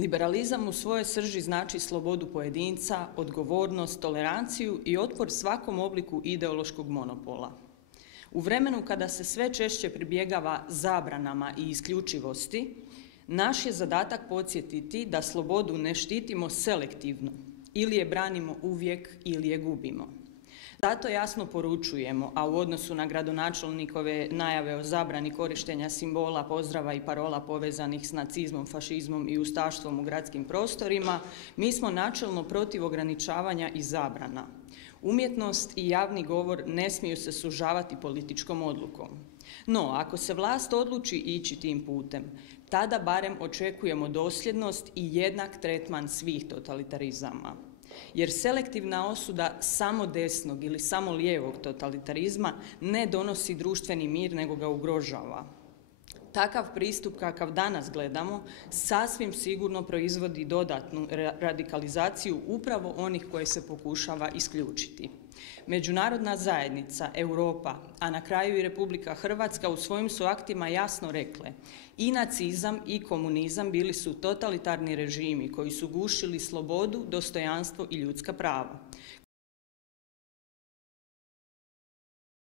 Liberalizam u svojoj srži znači slobodu pojedinca, odgovornost, toleranciju i otpor svakom obliku ideološkog monopola. U vremenu kada se sve češće pribjegava zabranama i isključivosti, naš je zadatak podsjetiti da slobodu ne štitimo selektivno, ili je branimo uvijek ili je gubimo. Zato jasno poručujemo, a u odnosu na gradonačelnikove najave o zabrani korištenja simbola, pozdrava i parola povezanih s nacizmom, fašizmom i ustaštvom u gradskim prostorima, mi smo načelno protiv ograničavanja i zabrana. Umjetnost i javni govor ne smiju se sužavati političkom odlukom. No, ako se vlast odluči ići tim putem, tada barem očekujemo dosljednost i jednak tretman svih totalitarizama. Jer selektivna osuda samo desnog ili samo lijevog totalitarizma ne donosi društveni mir, nego ga ugrožava. Takav pristup kakav danas gledamo sasvim sigurno proizvodi dodatnu radikalizaciju upravo onih koje se pokušava isključiti. Međunarodna zajednica, Europa, a na kraju i Republika Hrvatska u svojim su aktima jasno rekle: i nacizam i komunizam bili su totalitarni režimi koji su gušili slobodu, dostojanstvo i ljudska prava,